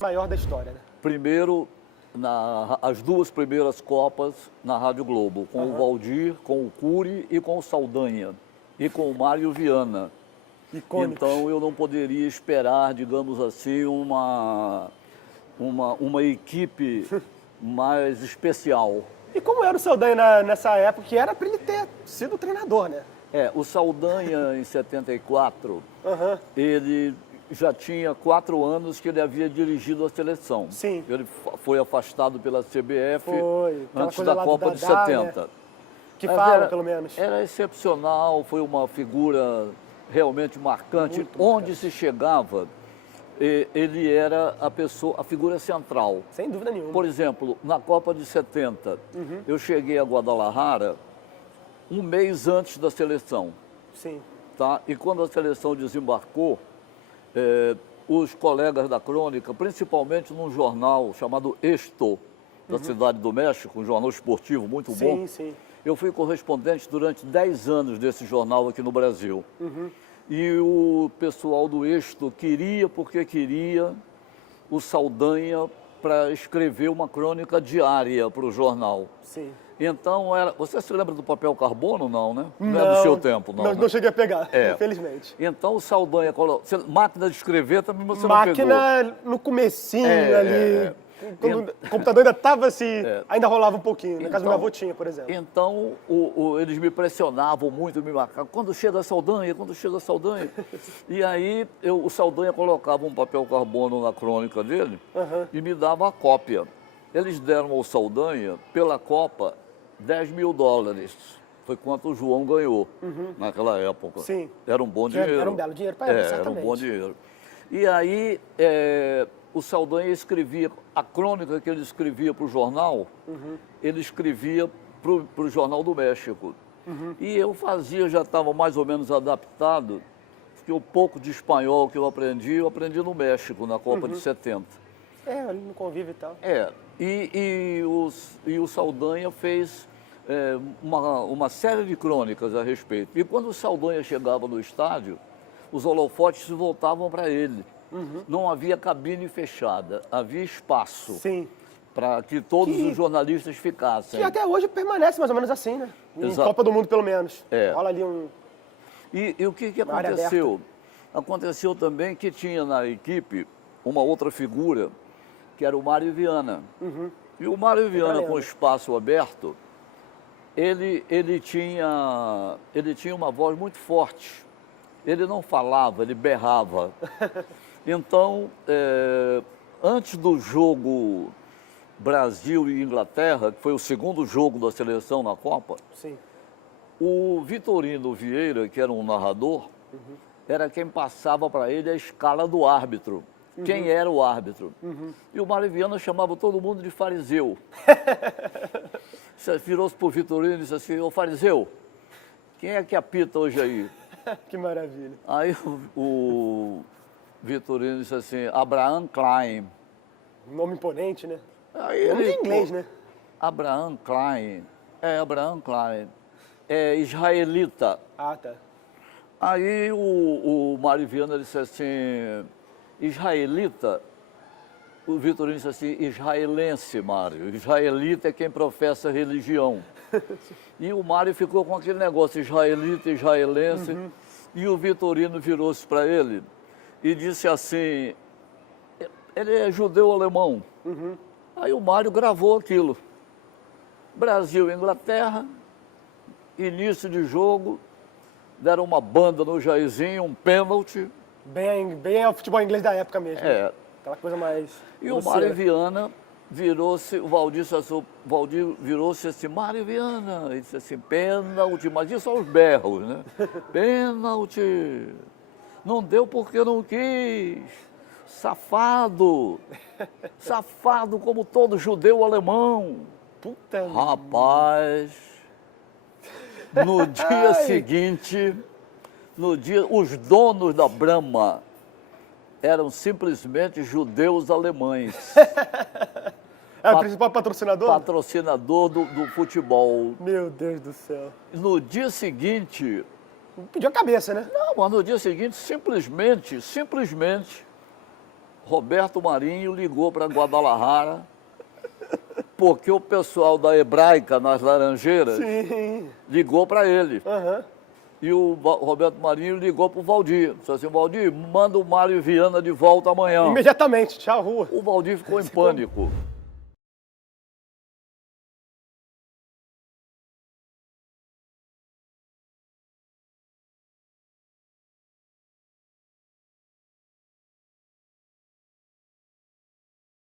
Maior da história, né? Primeiro, as duas primeiras Copas na Rádio Globo, com o Valdir, com o Cury e com o Saldanha, e com o Mário Viana. Icônicos. Então eu não poderia esperar, digamos assim, uma equipe mais especial. E como era o Saldanha nessa época, que era para ele ter sido treinador, né? O Saldanha, em 74, ele já tinha 4 anos que ele havia dirigido a seleção. Sim. Ele foi afastado pela CBF Aquela antes coisa da lá Copa do de Dadá, 70. né? Que Mas falam, pelo menos. Era excepcional, foi uma figura realmente marcante. Muito Onde marcante. se chegava, ele era a figura central. Sem dúvida nenhuma. Por exemplo, na Copa de 70, eu cheguei a Guadalajara um mês antes da seleção. Sim. Tá? E quando a seleção desembarcou, os colegas da crônica, principalmente num jornal chamado Esto, da Cidade do México, um jornal esportivo muito bom. Sim. Eu fui correspondente durante 10 anos desse jornal aqui no Brasil. E o pessoal do Esto queria o Saldanha para escrever uma crônica diária para o jornal. Sim. Então, você se lembra do papel carbono, não, né? Não é do seu tempo, não. Não cheguei a pegar, É. infelizmente. Então, o Saldanha colocou... Máquina de escrever também você não pegou. Máquina no comecinho ali. Quando o computador ainda estava assim, ainda rolava um pouquinho. Na casa do meu avô tinha, por exemplo. Então, eles me pressionavam muito, me marcavam. Quando chega a Saldanha, quando chega a Saldanha. E aí, o Saldanha colocava um papel carbono na crônica dele e me dava a cópia. Eles deram ao Saldanha, pela Copa, $10 mil. Foi quanto o João ganhou naquela época. Sim. Era um bom dinheiro. Era um belo dinheiro para ele, certamente. Era um bom dinheiro. E aí, o Saldanha escrevia, a crônica que ele escrevia para o jornal, ele escrevia para o Jornal do México. E eu já estava mais ou menos adaptado, porque o pouco de espanhol que eu aprendi no México, na Copa de 70. Ali no convívio e tal. E o Saldanha fez uma série de crônicas a respeito. E quando o Saldanha chegava no estádio, os holofotes se voltavam para ele. Não havia cabine fechada, havia espaço. Sim. Para que todos os jornalistas ficassem. Que até hoje permanece mais ou menos assim, né? Em Copa do Mundo, pelo menos. Rola ali um... E o que aconteceu? Aconteceu também que tinha na equipe uma outra figura, que era o Mário Viana. E o Mário Viana, com espaço aberto, ele tinha uma voz muito forte. Ele não falava, ele berrava. Então, antes do jogo Brasil e Inglaterra, que foi o segundo jogo da seleção na Copa, o Vitorino Vieira, que era um narrador, era quem passava para ele a escala do árbitro. Quem era o árbitro. E o Mário Viana chamava todo mundo de fariseu. Virou-se para o Vitorino e disse assim: ô fariseu, quem é que apita hoje aí? Que maravilha. Aí o Vitorino disse assim: Abraham Klein. Nome imponente, né? Aí nome de inglês, né? Abraham Klein. Abraham Klein. É israelita. Ah, tá. Aí o Mário Viana disse assim: israelita? O Vitorino disse assim: israelense, Mário. Israelita é quem professa religião. E o Mário ficou com aquele negócio, israelita, israelense. E o Vitorino virou-se para ele e disse assim: ele é judeu-alemão. Aí o Mário gravou aquilo. Brasil e Inglaterra, início de jogo, deram uma banda no Jairzinho, um pênalti. Bem ao futebol inglês da época mesmo. Aquela coisa mais... E o Mário Viana virou-se, o Valdir virou-se assim: Mário Viana, ele disse assim: pênalti, mas isso aos berros, né? Pênalti, não deu porque não quis, safado, safado como todo judeu alemão. Puta. Rapaz, no dia seguinte, os donos da Brahma eram simplesmente judeus alemães. É o principal patrocinador? Patrocinador do futebol. Meu Deus do céu. No dia seguinte... Pediu a cabeça, né? Não, mas no dia seguinte, simplesmente, Roberto Marinho ligou para Guadalajara porque o pessoal da Hebraica, nas Laranjeiras, ligou para ele. E o Roberto Marinho ligou para o Valdir. Disse assim, Valdir, manda o Mário Viana de volta amanhã. Imediatamente, tchau, rua. O Valdir ficou em pânico.